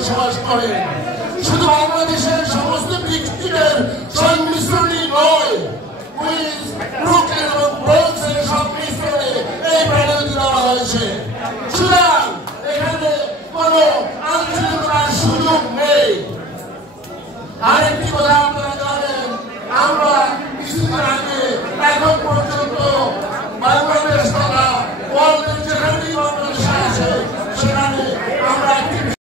বসবাস করেন। শুধু বাংলাদেশের সমস্ত ডিস্ট্রিক্টের সংমিশ্রণই নয়, কুইন্স, ব্রুকলিন এবং ব্রোঙ্কসের সংমিশ্রণে এই প্যানেলটি দেওয়া হয়েছে। সুতরাং এখানে কোনো আঞ্চলিকতার সুযোগ নেই। আরেকটি